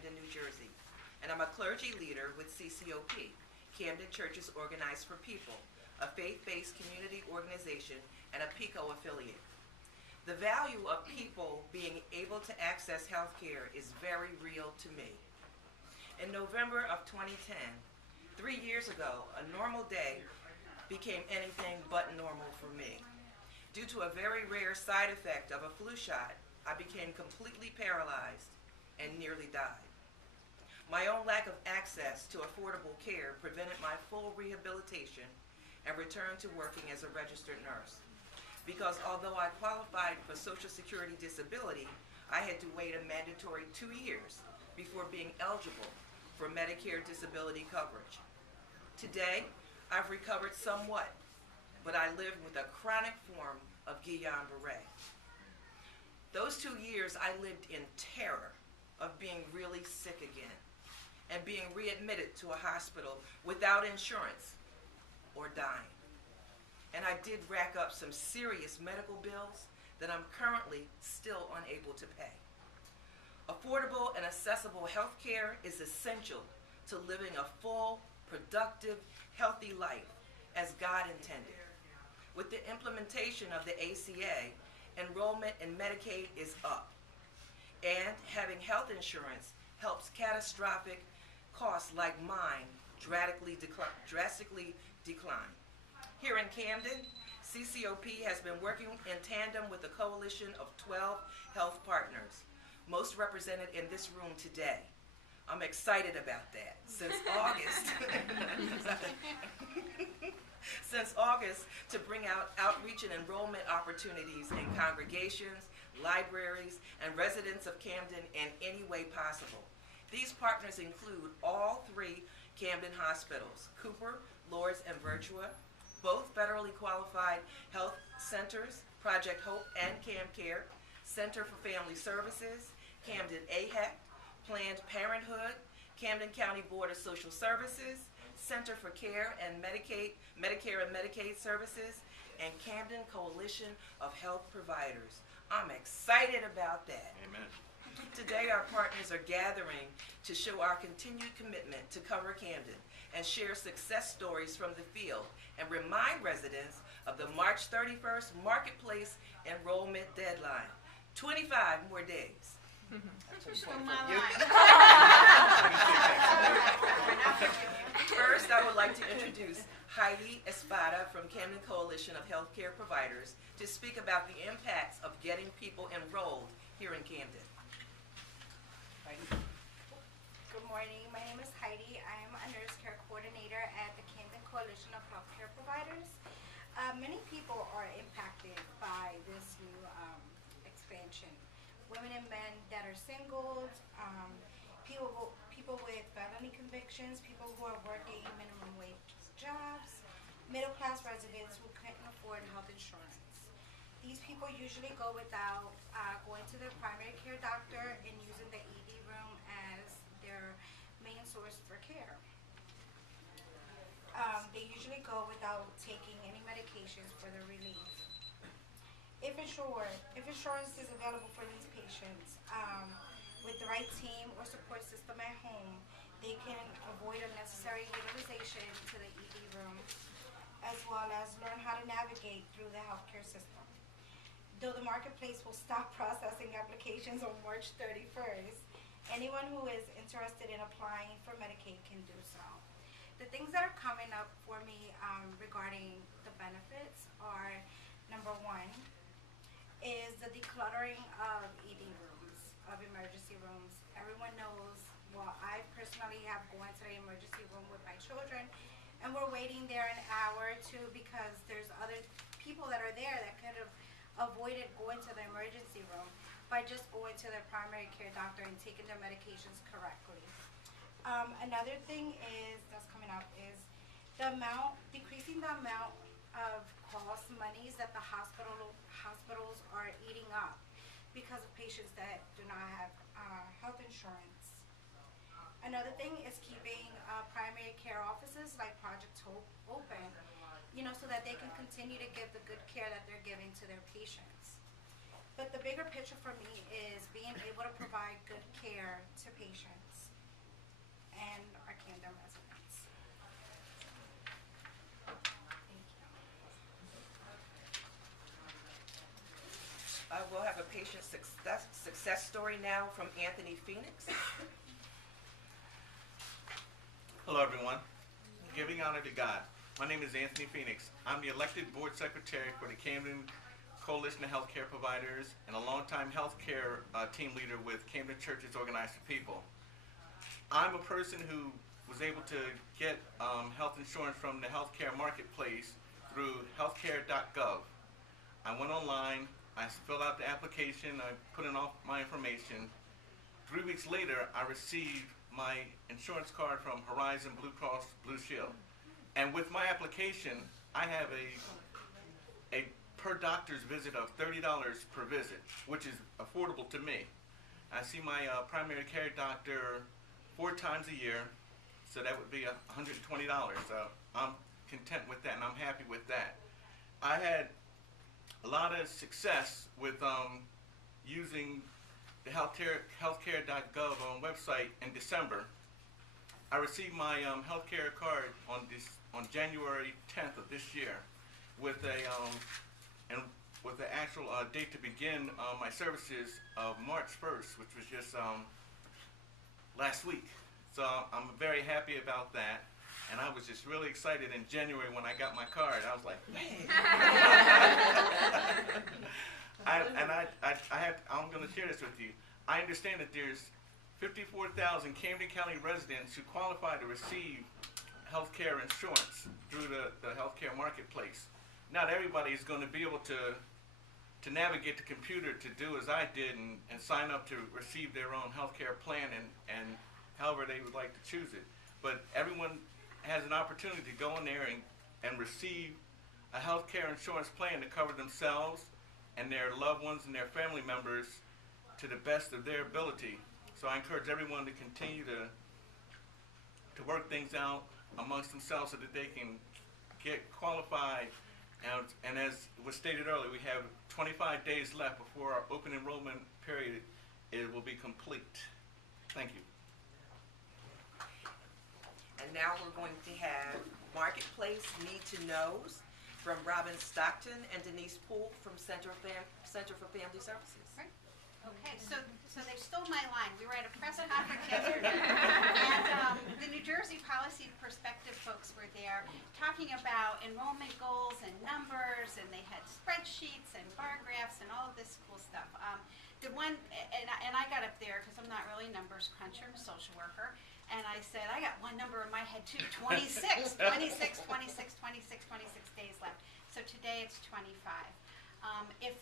Camden, New Jersey, and I'm a clergy leader with CCOP, Camden Churches Organized for People, a faith-based community organization and a PICO affiliate. The value of people being able to access health care is very real to me. In November of 2010, 3 years ago, a normal day became anything but normal for me. Due to a very rare side effect of a flu shot, I became completely paralyzed and nearly died. My own lack of access to affordable care prevented my full rehabilitation and return to working as a registered nurse. Because although I qualified for Social Security disability, I had to wait a mandatory 2 years before being eligible for Medicare disability coverage. Today, I've recovered somewhat, but I live with a chronic form of Guillain-Barré. Those 2 years I lived in terror of being really sick again and being readmitted to a hospital without insurance or dying. And I did rack up some serious medical bills that I'm currently still unable to pay. Affordable and accessible health care is essential to living a full, productive, healthy life as God intended. With the implementation of the ACA, enrollment in Medicaid is up, and having health insurance helps catastrophic costs like mine drastically decline. Here in Camden, CCOP has been working in tandem with a coalition of 12 health partners, most represented in this room today. I'm excited about that. Since August, to bring out outreach and enrollment opportunities in congregations, libraries, and residents of Camden in any way possible. These partners include all 3 Camden hospitals, Cooper, Lourdes, and Virtua, both federally qualified health centers, Project Hope and CamCare, Center for Family Services, Camden ACA, Planned Parenthood, Camden County Board of Social Services, Center for Care and Medicare and Medicaid Services, and Camden Coalition of Health Providers. I'm excited about that. Amen. Today our partners are gathering to show our continued commitment to cover Camden and share success stories from the field and remind residents of the March 31st Marketplace enrollment deadline. 25 more days. First, I would like to introduce Heidi Espada from Camden Coalition of Healthcare Providers to speak about the impacts of getting people enrolled here in Camden. Heidi. Good morning. My name is Heidi. I am a nurse care coordinator at the Camden Coalition of Healthcare Providers. Many people are impacted by this new expansion. Women and men that are single, people with felony convictions, people who are working minimum wage jobs, middle-class residents who can't afford health insurance. These people usually go without going to their primary care doctor and using the ED room as their main source for care. They usually go without taking any medications for their relief. If insurance is available for these patients, with the right team or support system at home, they can avoid unnecessary utilization to the ED room, as well as learn how to navigate through the healthcare system. Though the marketplace will stop processing applications on March 31st, anyone who is interested in applying for Medicaid can do so. The things that are coming up for me regarding the benefits are, number 1, is the decluttering of ED rooms, of emergency rooms. Everyone knows, well, I personally have gone to the emergency room with my children, and we're waiting there an hour or 2 because there's other people that are there that could have avoided going to the emergency room by just going to their primary care doctor and taking their medications correctly. Another thing that's coming up is decreasing the amount of cost monies that the hospitals are eating up because of patients that do not have health insurance. Another thing is keeping primary care offices like Project Hope open, so that they can continue to give the good care that they're giving to their patients. But the bigger picture for me is being able to provide good care to patients. patient success story now from Anthony Phoenix. Hello everyone. Giving honor to God. My name is Anthony Phoenix. I'm the elected board secretary for the Camden Coalition of Healthcare Providers and a longtime healthcare team leader with Camden Churches Organized for People. I'm a person who was able to get health insurance from the healthcare marketplace through healthcare.gov. I went online, I filled out the application, I put in all my information. 3 weeks later, I received my insurance card from Horizon Blue Cross Blue Shield. And with my application, I have a per doctor's visit of $30 per visit, which is affordable to me. I see my primary care doctor 4 times a year, so that would be $120. So I'm content with that, and I'm happy with that. I had a lot of success with using the healthcare.gov website in December. I received my healthcare card on January 10th of this year with the actual date to begin my services of March 1st, which was just last week. So I'm very happy about that. And I was just really excited in January when I got my card. I was like, man. I'm going to share this with you. I understand that there's 54,000 Camden County residents who qualify to receive healthcare insurance through the healthcare marketplace. Not everybody is going to be able to navigate the computer to do as I did and sign up to receive their own healthcare plan and however they would like to choose it. But everyone has an opportunity to go in there and receive a healthcare insurance plan to cover themselves and their loved ones and their family members to the best of their ability. So I encourage everyone to continue to work things out amongst themselves so that they can get qualified. And as was stated earlier, we have 25 days left before our open enrollment period will be complete. Thank you. And now we're going to have Marketplace Need to Knows from Robin Stockton and Denise Poole from Center for Family Services. Right. Okay, so they stole my line. We were at a press conference yesterday, and the New Jersey Policy Perspective folks were there talking about enrollment goals and numbers, and they had spreadsheets and bar graphs and all of this cool stuff. The one, and I got up there because I'm not really a numbers cruncher, I'm a social worker, and I said, I got one number in my head too, 26 days left. So today it's 25. If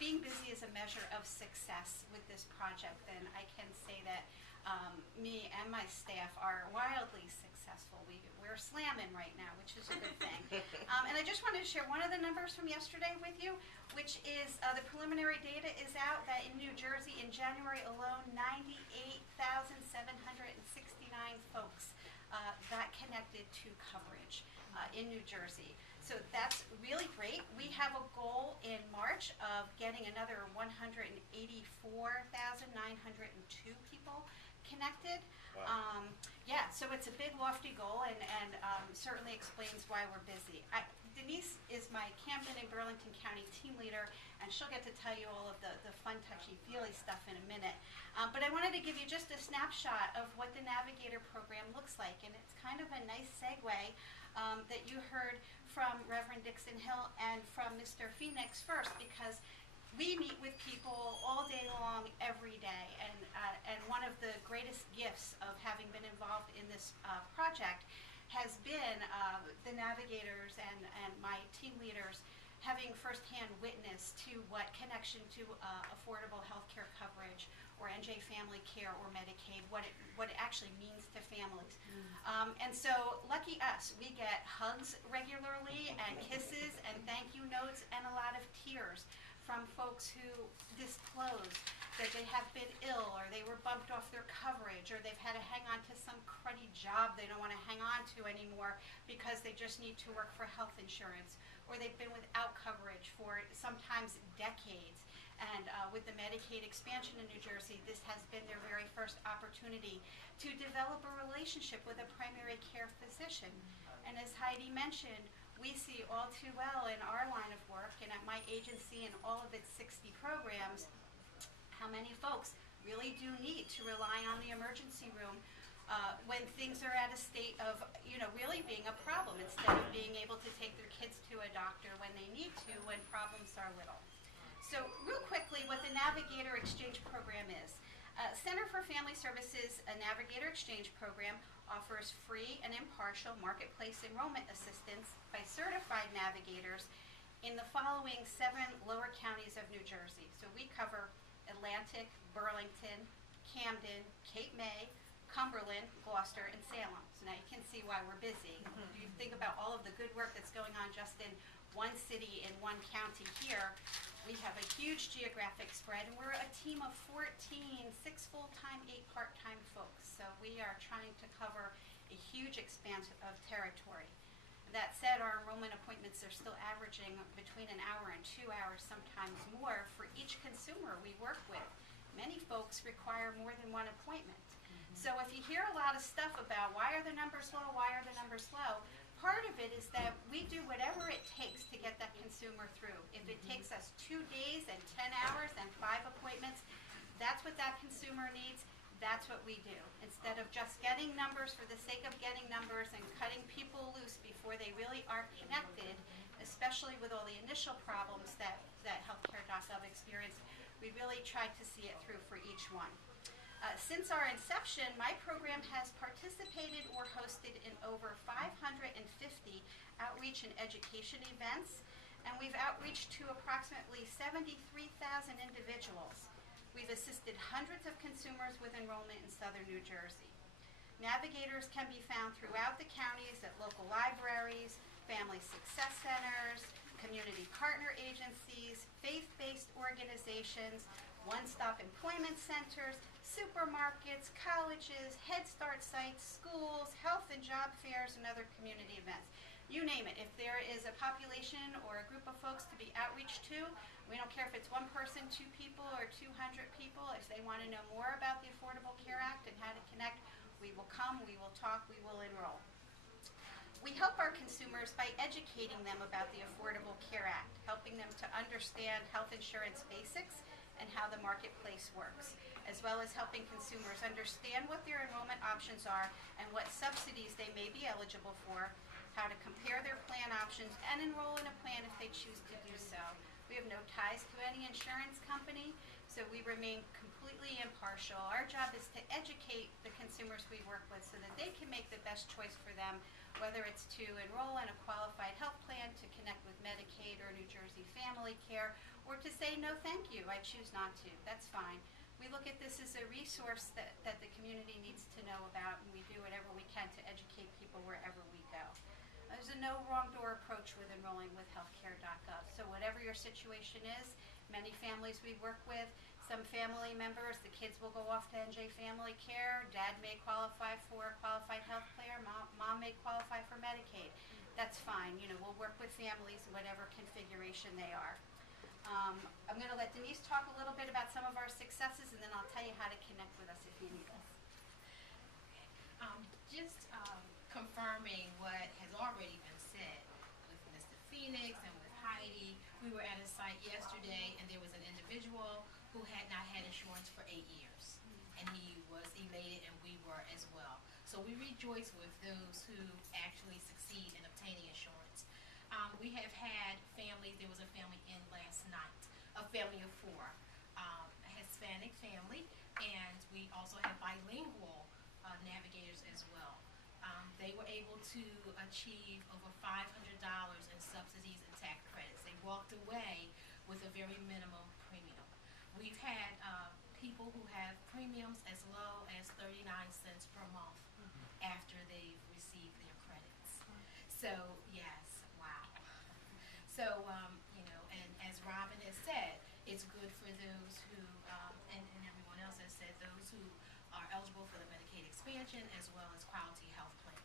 being busy is a measure of success with this project, then I can say that me and my staff are wildly successful. We're slamming right now, which is a good thing. And I just wanted to share one of the numbers from yesterday with you, which is the preliminary data is out that in New Jersey in January alone, 98,769 folks got connected to coverage in New Jersey. So that's really great. We have a goal in March of getting another 184,902 people connected. Wow. Yeah, so it's a big lofty goal and certainly explains why we're busy. Denise is my Camden and Burlington County team leader, and she'll get to tell you all of the fun, touchy-feely stuff in a minute. But I wanted to give you just a snapshot of what the Navigator program looks like, and it's kind of a nice segue that you heard from Reverend Dixon Hill and from Mr. Phoenix first, because we meet with people all day long, every day, and one of the greatest gifts of having been involved in this project has been the Navigators and my team leaders having firsthand witness to what connection to affordable health care coverage or NJ Family Care or Medicaid, what it actually means to families. And so, lucky us, we get hugs regularly and kisses and thank you notes and a lot of tears from folks who disclose that they have been ill or they were bumped off their coverage or they've had to hang on to some cruddy job they don't want to hang on to anymore because they just need to work for health insurance, or they've been without coverage for sometimes decades. And with the Medicaid expansion in New Jersey, this has been their very first opportunity to develop a relationship with a primary care physician. And as Heidi mentioned, we see all too well in our line of work and at my agency and all of its 60 programs, how many folks really do need to rely on the emergency room when things are at a state of, really being a problem, instead of being able to take their kids to a doctor when they need to, when problems are little. So real quickly, what the Navigator Exchange Program is. Center for Family Services, a Navigator Exchange Program, offers free and impartial marketplace enrollment assistance by certified navigators in the following 7 lower counties of New Jersey. So we cover Atlantic, Burlington, Camden, Cape May, Cumberland, Gloucester, and Salem. So now you can see why we're busy. If you think about all of the good work that's going on just in one city in one county here, we have a huge geographic spread, and we're a team of 14, 6 full-time, 8 part-time folks. So we are trying to cover a huge expanse of territory. That said, our enrollment appointments are still averaging between an hour and 2 hours, sometimes more, for each consumer we work with. Many folks require more than one appointment. So if you hear a lot of stuff about why are the numbers low, part of it is that we do whatever it takes to get that consumer through. If it takes us 2 days and 10 hours and 5 appointments, that's what that consumer needs. That's what we do. Instead of just getting numbers for the sake of getting numbers and cutting people loose before they really are connected, especially with all the initial problems that healthcare.gov experienced, we really tried to see it through for each one. Since our inception, my program has participated or hosted in over 550 outreach and education events, and we've outreached to approximately 73,000 individuals. We've assisted hundreds of consumers with enrollment in southern New Jersey. Navigators can be found throughout the counties at local libraries, family success centers, community partner agencies, faith-based organizations, one-stop employment centers, supermarkets, colleges, Head Start sites, schools, health and job fairs, and other community events. You name it. If there is a population or a group of folks to be outreached to, we don't care if it's 1 person, 2 people, or 200 people. If they want to know more about the Affordable Care Act and how to connect, we will come, we will talk, we will enroll. We help our consumers by educating them about the Affordable Care Act, helping them to understand health insurance basics and how the marketplace works, as well as helping consumers understand what their enrollment options are and what subsidies they may be eligible for, how to compare their plan options, and enroll in a plan if they choose to do so. We have no ties to any insurance company, so we remain completely impartial. Our job is to educate the consumers we work with so that they can make the best choice for them, whether it's to enroll in a qualified health plan, to connect with Medicaid or New Jersey Family Care, or to say, no thank you, I choose not to. That's fine. We look at this as a resource that the community needs to know about, and we do whatever we can to educate people wherever we go. There's a no wrong door approach with enrolling with healthcare.gov. So whatever your situation is, many families we work with, some family members, the kids will go off to NJ Family Care, dad may qualify for a qualified health plan, mom may qualify for Medicaid. That's fine. We'll work with families in whatever configuration they are. I'm going to let Denise talk a little bit about some of our successes, and then I'll tell you how to connect with us if you need us. Just confirming what has already been said with Mr. Phoenix and with Heidi. We were at a site yesterday, and there was an individual who had not had insurance for 8 years, and he was elated, and we were as well. So we rejoice with those who actually succeed in obtaining insurance. We have had families. There was a family in last night, a family of 4, a Hispanic family, and we also have bilingual navigators as well. They were able to achieve over $500 in subsidies and tax credits. They walked away with a very minimum premium. We've had people who have premiums as low as 39 cents per month after they've received their credits. So yes, wow. So and as Robin has said, it's good for those who and everyone else has said, those who are eligible for the Medicaid expansion as well as quality health plans.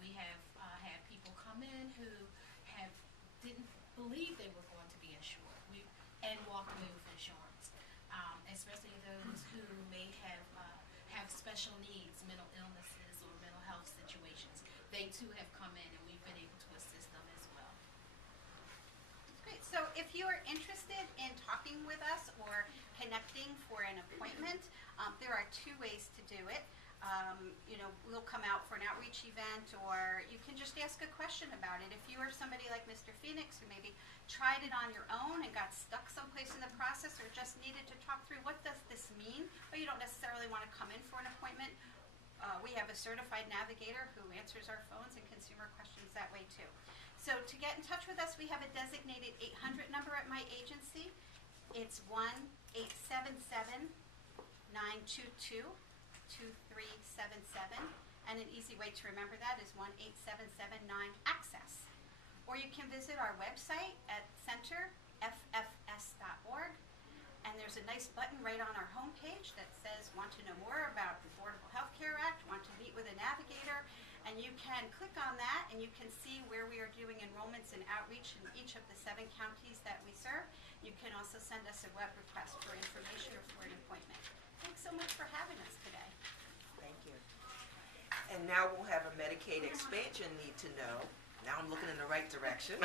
We have had people come in who didn't believe they were going to be insured and walked away with insurance, especially those who may have special needs, mental illnesses or mental health situations. They too have come in, and we've been able to assist them So if you are interested in talking with us or connecting for an appointment, there are two ways to do it. We'll come out for an outreach event, or you can just ask a question about it. If you are somebody like Mr. Phoenix who maybe tried it on your own and got stuck someplace in the process, or just needed to talk through what does this mean, but you don't necessarily want to come in for an appointment, we have a certified navigator who answers our phones and consumer questions that way too. So to get in touch with us, we have a designated 800 number at my agency. It's 1-877-922-2377, and an easy way to remember that is 1-877-9-ACCESS. Or you can visit our website at centerffs.org, and there's a nice button right on our homepage that says, want to know more about the Affordable Health Care Act, want to meet with a navigator, and you can click on that and you can see where we are doing enrollments and outreach in each of the 7 counties that we serve. You can also send us a web request for information or for an appointment. Thanks so much for having us today. Thank you. And now we'll have a Medicaid expansion need to know. Now I'm looking in the right direction.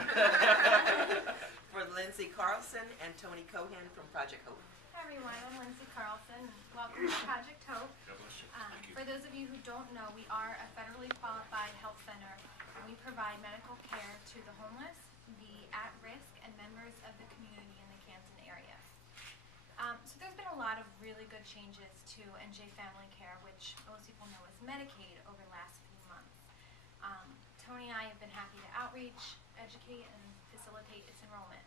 For Lindsay Carlson and Tony Cohen from Project Hope. Hi everyone, I'm Lindsay Carlson. Welcome to Project Hope. For those of you who don't know, we are a federally qualified health center, and we provide medical care to the homeless, the at-risk, and members of the community in the Camden area. So there's been a lot of really good changes to NJ Family Care, which most people know as Medicaid, over the last few months. Tony and I have been happy to outreach, educate, and facilitate its enrollment.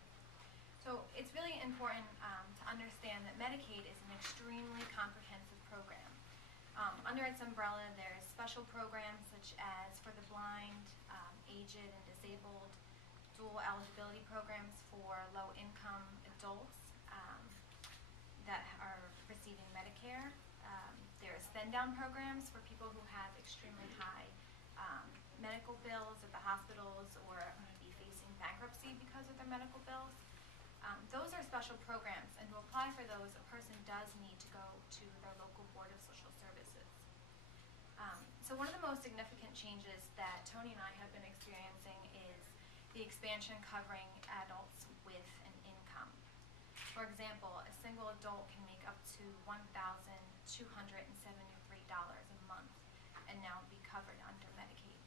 So it's really important to understand that Medicaid is an extremely comprehensive program. Under its umbrella, there's special programs such as for the blind, aged, and disabled, dual eligibility programs for low-income adults that are receiving Medicare. There's spend-down programs for people who have extremely high medical bills at the hospitals or may be facing bankruptcy because of their medical bills. Those are special programs, and to apply for those, a person does need to go to their local Board of Social Services. So one of the most significant changes that Tony and I have been experiencing is the expansion covering adults with an income. For example, a single adult can make up to $1,273 a month and now be covered under Medicaid.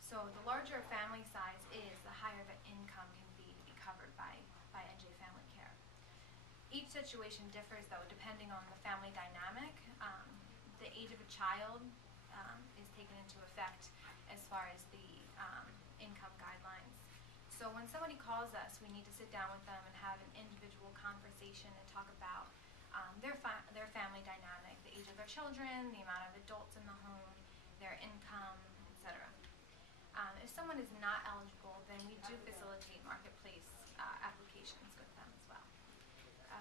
So the larger a family size is, the higher the income can be to be covered by NJ Family Care. Each situation differs though, depending on the family dynamic. The age of a child is taken into effect as far as the income guidelines. So when somebody calls us, we need to sit down with them and have an individual conversation and talk about their family dynamic, the age of their children, the amount of adults in the home, their income, etc. If someone is not eligible, then we do facilitate marketplace applications with them as well.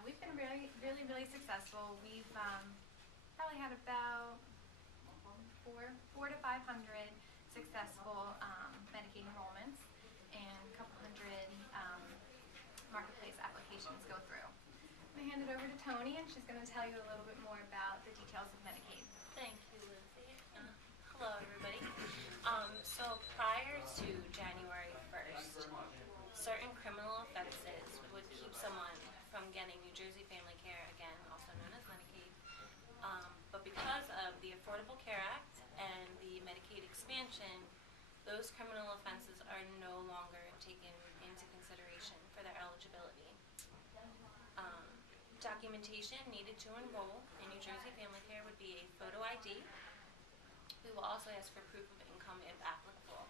We've been really successful. We've probably had about 400 to 500 successful Medicaid enrollments, and a couple hundred marketplace applications go through. I'm going to hand it over to Tony, and she's going to tell you a little bit more about the details of Medicaid. Thank you, Lindsay. Hello, everybody. So prior to January 1st, certain criminal offenses would keep someone from getting New Jersey Family Care, again, also known as Medicaid. But because of the Affordable Care Act and the Medicaid expansion, those criminal offenses are no longer taken into consideration for their eligibility. Documentation needed to enroll in New Jersey Family Care would be a photo ID. We will also ask for proof of income if applicable.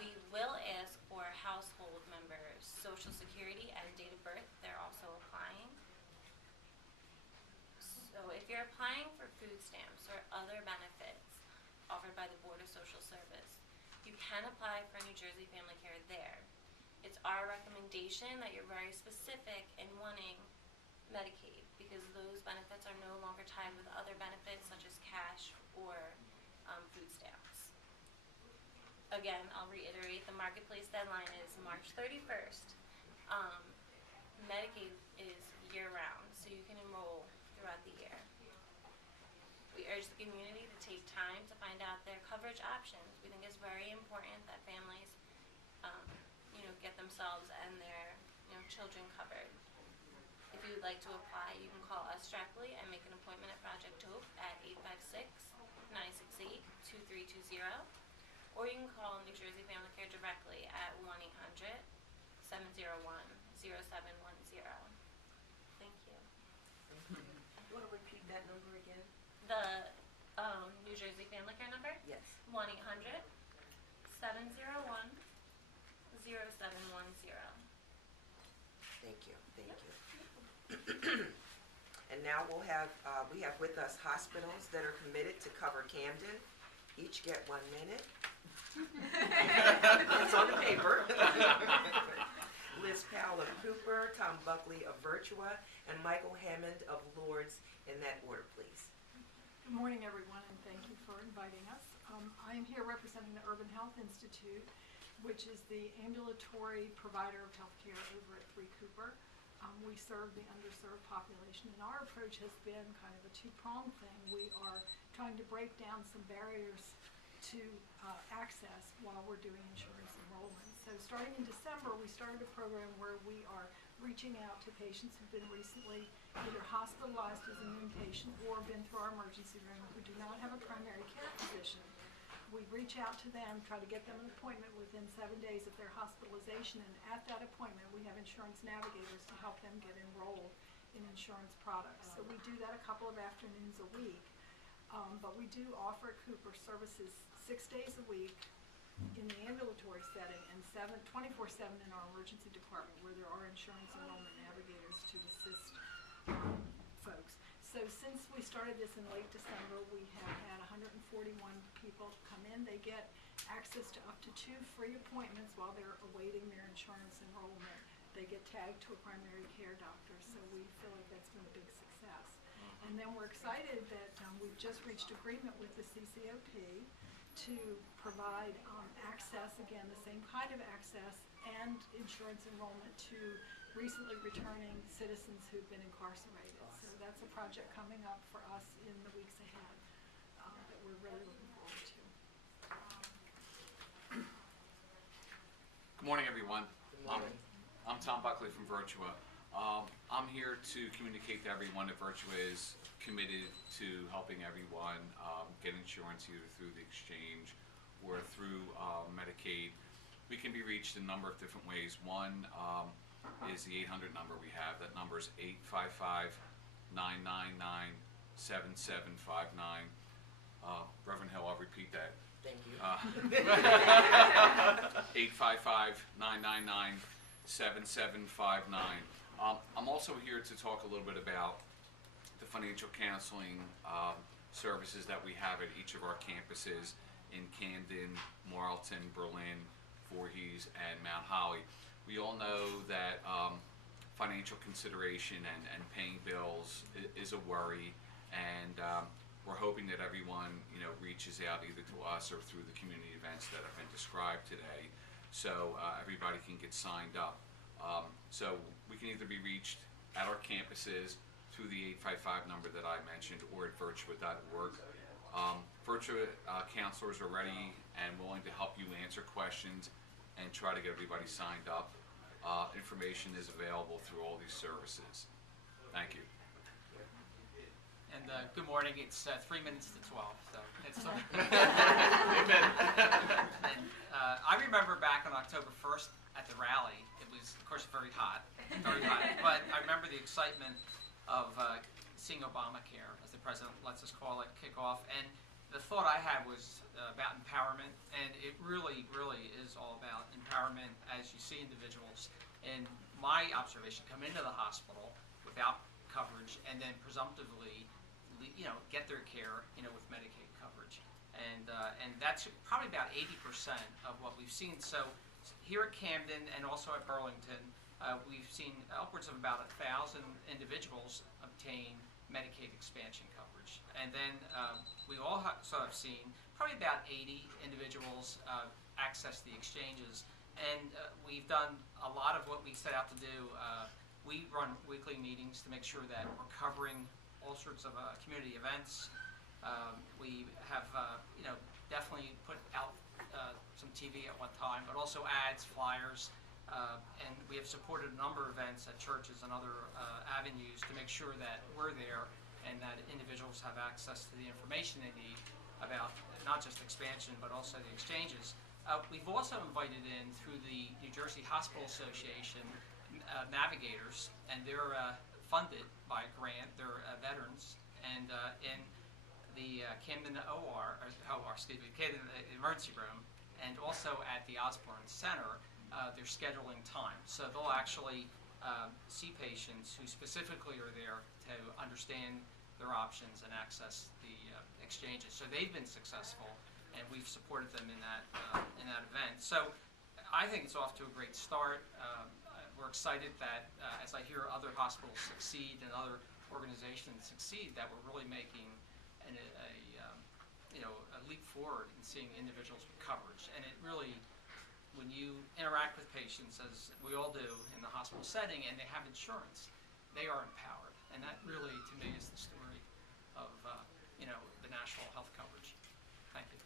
We will ask for household members' social security and date of birth. They're also applying. So if you're applying for food stamps or other benefits offered by the Board of Social Service, you can apply for New Jersey Family Care there. It's our recommendation that you're very specific in wanting Medicaid, because those benefits are no longer tied with other benefits such as cash or food stamps. Again, I'll reiterate, the marketplace deadline is March 31st. Medicaid is year-round, so you can enroll throughout the year. We urge the community to take time to find out their coverage options. We think it's very important that families get themselves and their children covered. If you would like to apply, you can call us directly and make an appointment at Project Hope at 856-968-2320, or you can call New Jersey Family Care directly at 1-800-701-0710. Thank you. You want to repeat that number again? The New Jersey Family Care number? Yes. 1-800-701-0710. Thank you, thank you. And now we have with us hospitals that are committed to cover Camden. Each get 1 minute. It's on the paper. Liz Powell of Cooper, Tom Buckley of Virtua, and Michael Hammond of Lourdes. In that order, please. Good morning, everyone, and thank you for inviting us. I am here representing the Urban Health Institute, which is the ambulatory provider of healthcare over at 3 Cooper. We serve the underserved population, and our approach has been kind of a two-pronged thing. We are trying to break down some barriers to access while we're doing insurance enrollment. So starting in December, we started a program where we are reaching out to patients who've been recently either hospitalized as an inpatient or been through our emergency room who do not have a primary care physician. We reach out to them, try to get them an appointment within 7 days of their hospitalization, and at that appointment we have insurance navigators to help them get enrolled in insurance products. So we do that a couple of afternoons a week, but we do offer at Cooper services 6 days a week in the ambulatory setting and 24/7 in our emergency department, where there are insurance enrollment navigators to assist folks. So since we started this in late December, we have had 141 people come in. They get access to up to 2 free appointments while they're awaiting their insurance enrollment. They get tagged to a primary care doctor, so we feel like that's been a big success. And then we're excited that we've just reached agreement with the CCOP to provide access, again, the same kind of access and insurance enrollment to recently returning citizens who've been incarcerated. So that's a project coming up for us in the weeks ahead that we're really looking forward to. Good morning, everyone. Good morning. I'm Tom Buckley from Virtua. I'm here to communicate to everyone that Virtua is committed to helping everyone get insurance either through the exchange or through Medicaid. We can be reached a number of different ways. One is the 800 number we have. That number is 855-999-7759. Reverend Hill, I'll repeat that. Thank you. 855-999-7759. I'm also here to talk a little bit about the financial counseling services that we have at each of our campuses in Camden, Marlton, Berlin, Voorhees, and Mount Holly. We all know that financial consideration and paying bills is a worry, and we're hoping that everyone reaches out either to us or through the community events that have been described today, so everybody can get signed up. So we can either be reached at our campuses through the 855 number that I mentioned or at virtua.org. Virtua counselors are ready and willing to help you answer questions and try to get everybody signed up. Information is available through all these services. Thank you. And good morning. It's 3 minutes to 12. So it's. Amen. And I remember back on October 1st at the rally. It was, of course, very hot, But I remember the excitement of seeing Obamacare, as the president lets us call it, kick off. And the thought I had was about empowerment, and it really, really is all about empowerment as you see individuals, in my observation, come into the hospital without coverage and then presumptively, get their care, with Medicaid coverage. And that's probably about 80% of what we've seen. So here at Camden and also at Burlington, we've seen upwards of about 1,000 individuals obtain Medicaid expansion coverage. And then we also have seen probably about 80 individuals access the exchanges. And we've done a lot of what we set out to do. We run weekly meetings to make sure that we're covering all sorts of community events. We have, definitely put out some TV at one time, but also ads, flyers, And we have supported a number of events at churches and other avenues to make sure that we're there and that individuals have access to the information they need about not just expansion but also the exchanges. We've also invited in through the New Jersey Hospital Association Navigators, and they're funded by a grant. They're veterans, and in the Camden Camden Emergency Room, and also at the Osborne Center, they're scheduling time. So they'll actually see patients who specifically are there to understand their options and access the exchanges. So they've been successful, and we've supported them in that event. So I think it's off to a great start. We're excited that as I hear other hospitals succeed and other organizations succeed, that we're really making a leap forward in seeing individuals with coverage. And it really, when you interact with patients, as we all do in the hospital setting, and they have insurance, they are empowered. And that really, to me, is the story of the national health coverage. Thank you.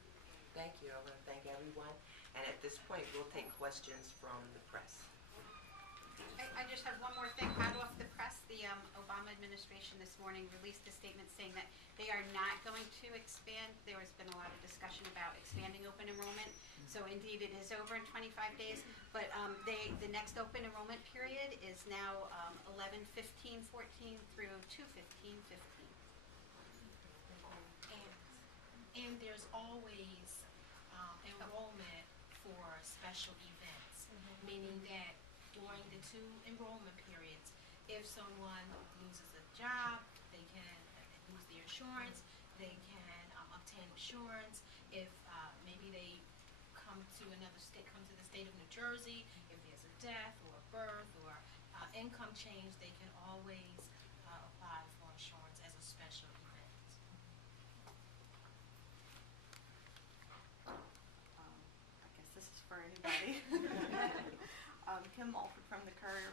Thank you. I want to thank everyone. And at this point, we'll take questions from the press. I just have one more thing. Hot off the press, the Obama administration this morning released a statement saying that they are not going to expand. There has been a lot of discussion about expanding open enrollment. So indeed, it is over in 25 days. But the next open enrollment period is now 11/15/14 through 2/15/15. And there's always enrollment for special events, meaning that during the 2 enrollment periods, if someone loses a job, they can lose their insurance, they can obtain insurance. If maybe they come to the state of New Jersey, if there's a death or a birth or income change, they can always apply for insurance as a special event. I guess this is for anybody. Kim Alford from the Courier